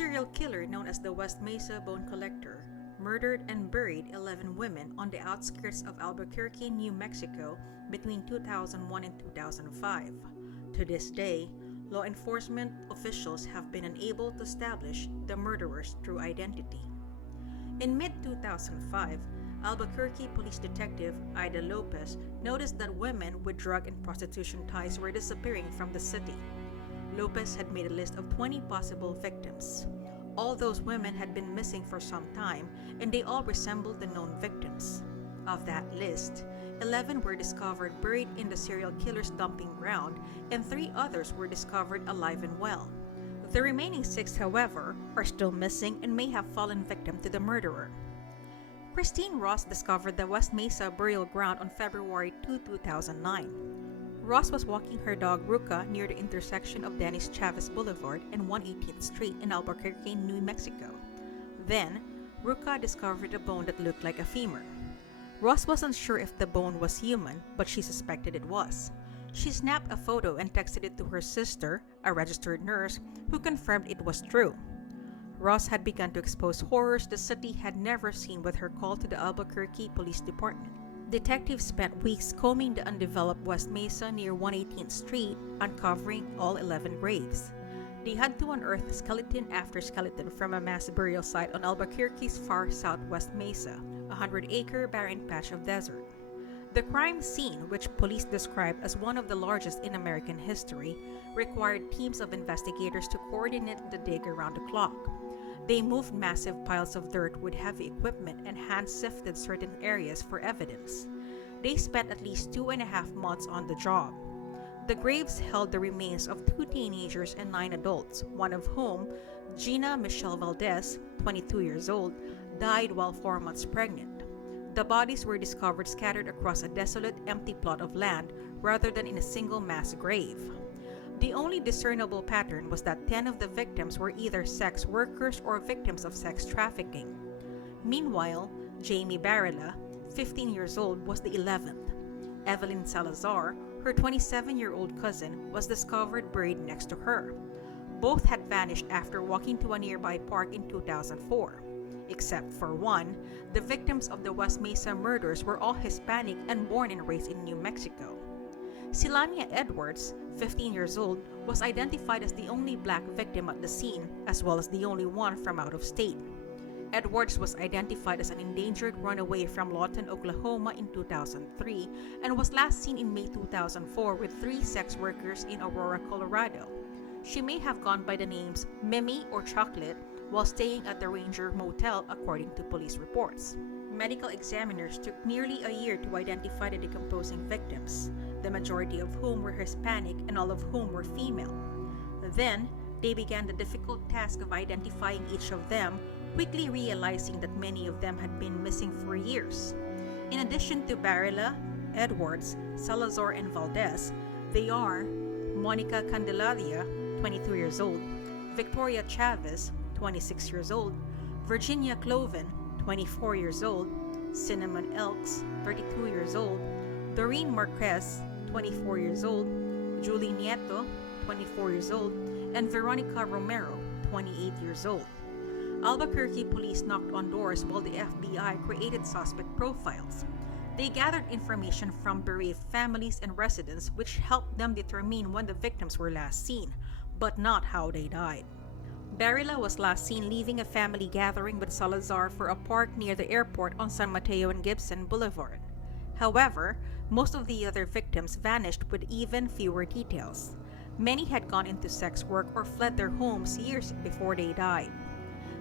serial killer known as the West Mesa Bone Collector murdered and buried 11 women on the outskirts of Albuquerque, New Mexico between 2001 and 2005. To this day, law enforcement officials have been unable to establish the murderer's true identity. In mid-2005, Albuquerque police detective Ida Lopez noticed that women with drug and prostitution ties were disappearing from the city. Lopez had made a list of 20 possible victims. All those women had been missing for some time, and they all resembled the known victims. Of that list, 11 were discovered buried in the serial killer's dumping ground, and 3 others were discovered alive and well. The remaining 6, however, are still missing and may have fallen victim to the murderer. Christine Ross discovered the West Mesa burial ground on February 2, 2009. Ross was walking her dog Ruka near the intersection of Dennis Chavez Boulevard and 118th Street in Albuquerque, New Mexico. Then, Ruka discovered a bone that looked like a femur. Ross wasn't sure if the bone was human, but she suspected it was. She snapped a photo and texted it to her sister, a registered nurse, who confirmed it was true. Ross had begun to expose horrors the city had never seen with her call to the Albuquerque Police Department. Detectives spent weeks combing the undeveloped West Mesa near 118th Street, uncovering all 11 graves. They had to unearth skeleton after skeleton from a mass burial site on Albuquerque's far southwest mesa, a 100-acre barren patch of desert. The crime scene, which police described as one of the largest in American history, required teams of investigators to coordinate the dig around the clock. They moved massive piles of dirt with heavy equipment and hand-sifted certain areas for evidence. They spent at least 2.5 months on the job. The graves held the remains of 2 teenagers and 9 adults, one of whom, Gina Michelle Valdez, 22 years old, died while 4 months pregnant. The bodies were discovered scattered across a desolate, empty plot of land rather than in a single mass grave. The only discernible pattern was that 10 of the victims were either sex workers or victims of sex trafficking. Meanwhile, Jamie Barilla, 15 years old, was the 11th. Evelyn Salazar, her 27-year-old cousin, was discovered buried next to her. Both had vanished after walking to a nearby park in 2004. Except for one, the victims of the West Mesa murders were all Hispanic and born and raised in New Mexico. Silania Edwards, 15 years old, was identified as the only black victim at the scene, as well as the only one from out of state. Edwards was identified as an endangered runaway from Lawton, Oklahoma in 2003 and was last seen in May 2004 with 3 sex workers in Aurora, Colorado. She may have gone by the names Mimi or Chocolate while staying at the Ranger Motel, according to police reports. Medical examiners took nearly a year to identify the decomposing victims, the majority of whom were Hispanic and all of whom were female. Then, they began the difficult task of identifying each of them, quickly realizing that many of them had been missing for years. In addition to Barilla, Edwards, Salazar, and Valdez, they are Monica Candelaria, 22 years old, Victoria Chavez, 26 years old, Virginia Cloven, 24 years old, Cinnamon Elks, 32 years old, Doreen Marquez, 24 years old, Julie Nieto, 24 years old, and Veronica Romero, 28 years old. Albuquerque police knocked on doors while the FBI created suspect profiles. They gathered information from bereaved families and residents, which helped them determine when the victims were last seen, but not how they died. Barilla was last seen leaving a family gathering with Salazar for a park near the airport on San Mateo and Gibson Boulevard. However, most of the other victims vanished with even fewer details. Many had gone into sex work or fled their homes years before they died.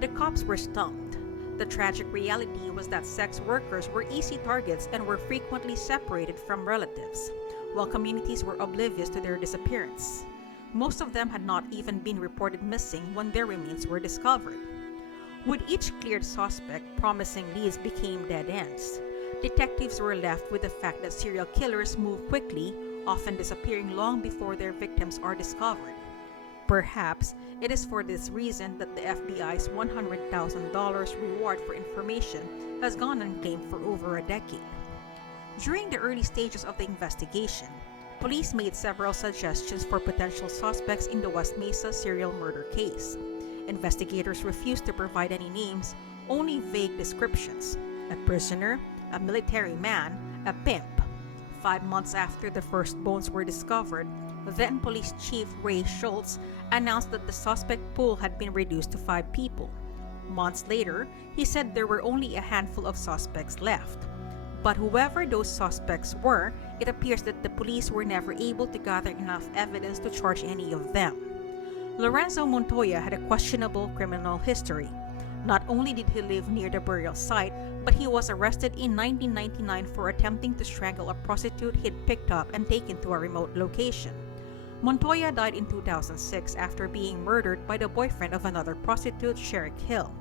The cops were stumped. The tragic reality was that sex workers were easy targets and were frequently separated from relatives, while communities were oblivious to their disappearance. Most of them had not even been reported missing when their remains were discovered. With each cleared suspect, promising leads became dead ends. Detectives were left with the fact that serial killers move quickly, often disappearing long before their victims are discovered. Perhaps it is for this reason that the FBI's $100,000 reward for information has gone unclaimed for over a decade. During the early stages of the investigation, police made several suggestions for potential suspects in the West Mesa serial murder case. investigators refused to provide any names, only vague descriptions: a prisoner, a military man, a pimp. 5 months after the first bones were discovered, then Police Chief Ray Schultz announced that the suspect pool had been reduced to 5 people. Months later, he said there were only a handful of suspects left. But whoever those suspects were, it appears that the police were never able to gather enough evidence to charge any of them. Lorenzo Montoya had a questionable criminal history. Not only did he live near the burial site, but he was arrested in 1999 for attempting to strangle a prostitute he'd picked up and taken to a remote location. Montoya died in 2006 after being murdered by the boyfriend of another prostitute, Sherrick Hill.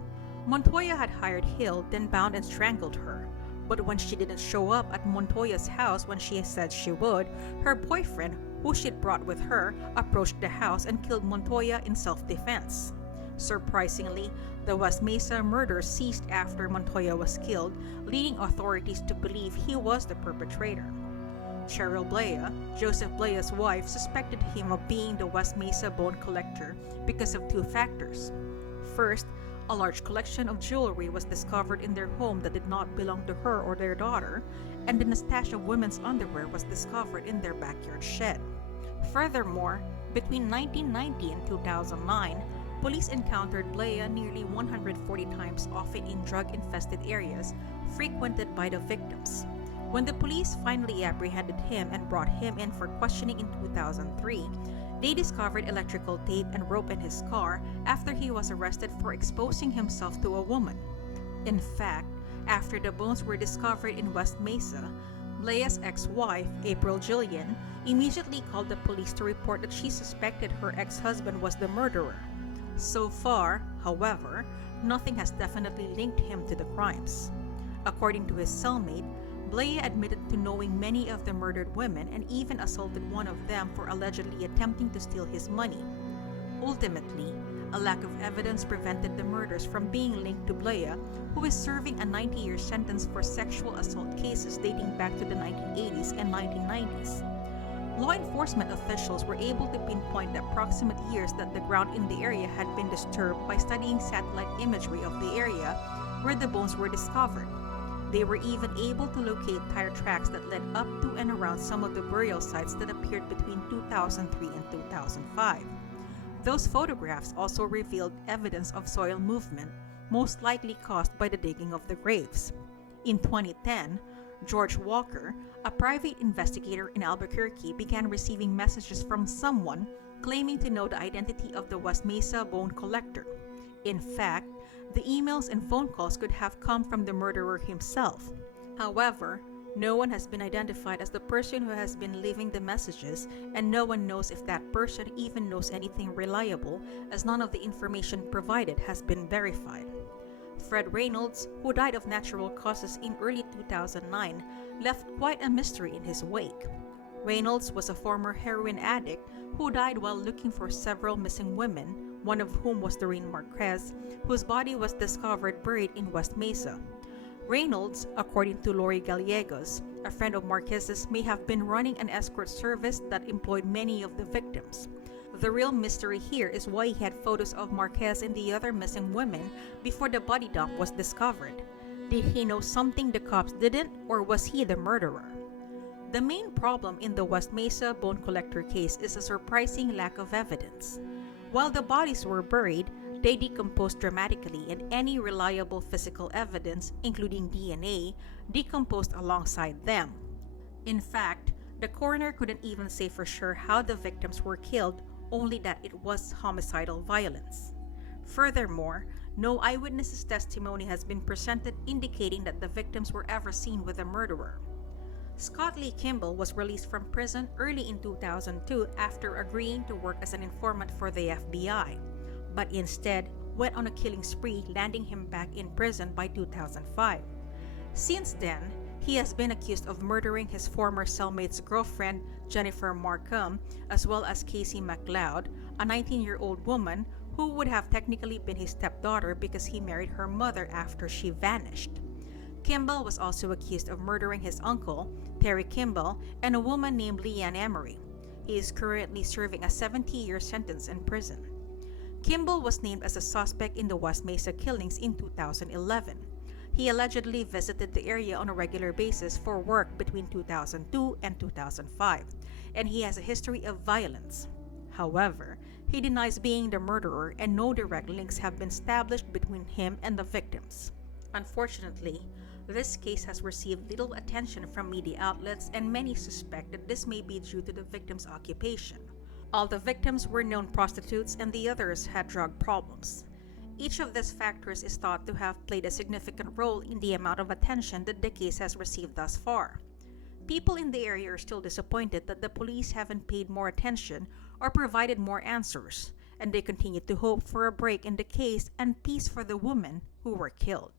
Montoya had hired Hill, then bound and strangled her. But when she didn't show up at Montoya's house when she said she would, her boyfriend, who she'd brought with her, approached the house and killed Montoya in self-defense. Surprisingly, the West Mesa murder ceased after Montoya was killed, leading authorities to believe he was the perpetrator. Cheryl Blea, Joseph Blea's wife, suspected him of being the West Mesa Bone Collector because of 2 factors. First, a large collection of jewelry was discovered in their home that did not belong to her or their daughter, and then a stash of women's underwear was discovered in their backyard shed. Furthermore, between 1990 and 2009, police encountered Blea nearly 140 times, often in drug-infested areas frequented by the victims. When the police finally apprehended him and brought him in for questioning in 2003, they discovered electrical tape and rope in his car after he was arrested for exposing himself to a woman. In fact, after the bones were discovered in West Mesa, Blea's ex-wife, April Jillian, immediately called the police to report that she suspected her ex-husband was the murderer. So far, however, nothing has definitely linked him to the crimes. According to his cellmate, Blea admitted to knowing many of the murdered women and even assaulted one of them for allegedly attempting to steal his money. Ultimately, a lack of evidence prevented the murders from being linked to Blea, who is serving a 90-year sentence for sexual assault cases dating back to the 1980s and 1990s. Law enforcement officials were able to pinpoint the approximate years that the ground in the area had been disturbed by studying satellite imagery of the area where the bones were discovered. They were even able to locate tire tracks that led up to and around some of the burial sites that appeared between 2003 and 2005. Those photographs also revealed evidence of soil movement, most likely caused by the digging of the graves. In 2010, George Walker, a private investigator in Albuquerque, began receiving messages from someone claiming to know the identity of the West Mesa Bone Collector. In fact, the emails and phone calls could have come from the murderer himself. However, no one has been identified as the person who has been leaving the messages, and no one knows if that person even knows anything reliable, as none of the information provided has been verified. Fred Reynolds, who died of natural causes in early 2009, left quite a mystery in his wake. Reynolds was a former heroin addict who died while looking for several missing women, one of whom was Doreen Marquez, whose body was discovered buried in West Mesa. Reynolds, according to Lori Gallegos, a friend of Marquez's, may have been running an escort service that employed many of the victims. The real mystery here is why he had photos of Marquez and the other missing women before the body dump was discovered. Did he know something the cops didn't, or was he the murderer? The main problem in the West Mesa Bone Collector case is a surprising lack of evidence. While the bodies were buried, they decomposed dramatically, and any reliable physical evidence, including DNA, decomposed alongside them. In fact, the coroner couldn't even say for sure how the victims were killed, only that it was homicidal violence. Furthermore, no eyewitnesses' testimony has been presented indicating that the victims were ever seen with the murderer. Scott Lee Kimball was released from prison early in 2002 after agreeing to work as an informant for the FBI, but instead went on a killing spree, landing him back in prison by 2005. Since then, he has been accused of murdering his former cellmate's girlfriend, Jennifer Markham, as well as Casey McLeod, a 19-year-old woman who would have technically been his stepdaughter because he married her mother after she vanished. Kimball was also accused of murdering his uncle, Terry Kimball, and a woman named Leanne Emery. He is currently serving a 70-year sentence in prison. Kimball was named as a suspect in the West Mesa killings in 2011. He allegedly visited the area on a regular basis for work between 2002 and 2005, and he has a history of violence. However, he denies being the murderer, and no direct links have been established between him and the victims. Unfortunately, this case has received little attention from media outlets, and many suspect that this may be due to the victim's occupation. All the victims were known prostitutes and the others had drug problems. Each of these factors is thought to have played a significant role in the amount of attention that the case has received thus far. People in the area are still disappointed that the police haven't paid more attention or provided more answers, and they continue to hope for a break in the case and peace for the women who were killed.